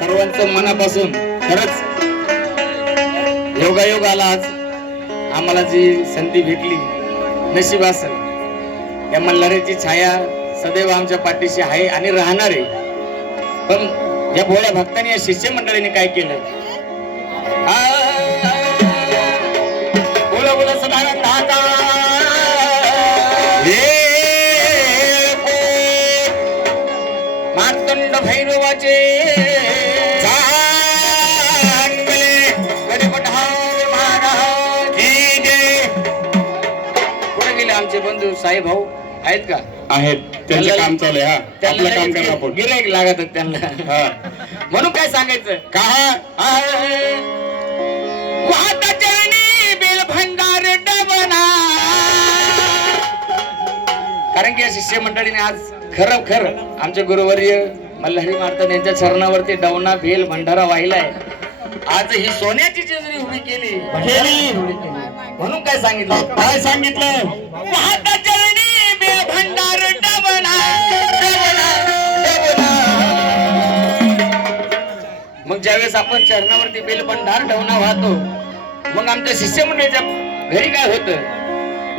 सर्वांचं मनापासून खरंच योगायोग आला आज आम्हाला जी संधी भेटली नशीब असेल या मल्हारीची छाया सदैव आमच्या पाठीशी आहे आणि राहणार आहे. पण या भोळ्या भक्तांनी या शिष्य मंडळीने काय केलं बोला बोला सदानंद दाता मार्तंड भैरवाचे आमचे बंधू साहेब भाऊ आहेत का? आहेत, त्यांचं काम चालू आहे. आपलं काम करा आपण. गिऱ्हाईक लागत त्यांना म्हणून काय सांगायचं का वाहता चरणी बेल भंडार डबना. कारण की या शिष्य मंडळीने आज खरं आमचे गुरुवर्य मल्हारी मार्तंड यांच्या चरणावरती डवना बेल भंडारा वाहिलाय. आज ही सोन्याची जेजुरी उभी केली म्हणून काय सांगितलं वाहता चरणी बेल भंडार डबना. मग ज्यावेळेस आपण चरणावरती बेल भंडार डवना वाहतो मग आमच्या शिष्य मंडळीच्या घरी काय होतं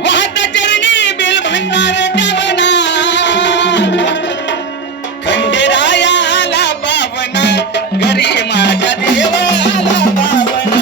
वाहता चरणी बेल भंडार डबना. खंडेरायाला पावना घरी माझ्या देवाला पावना.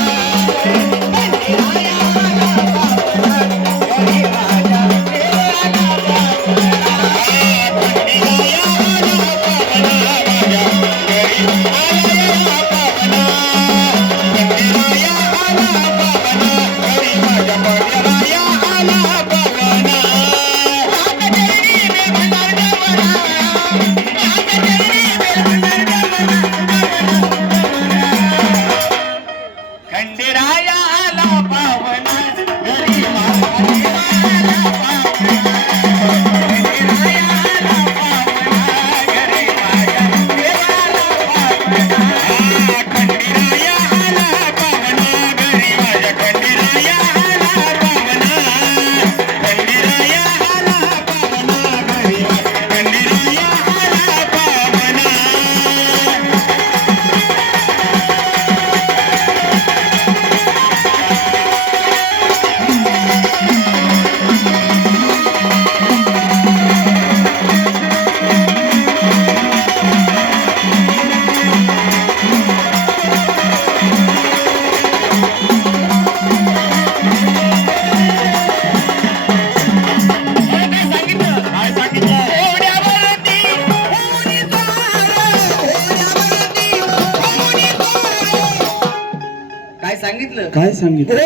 काय सांगितलं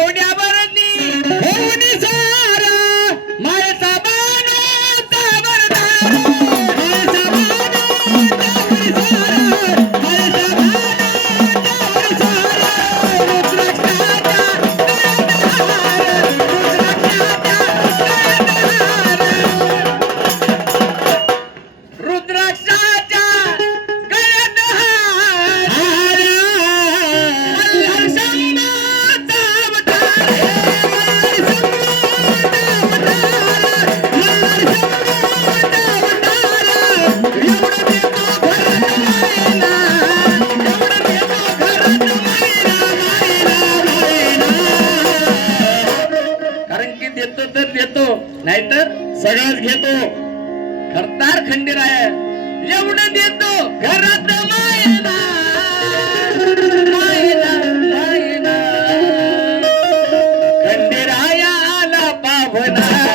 नाहीतर सगळंच घेतो. खरतार खंडेराय एवढं देतो घरात मायना खंडेरायाला पावना.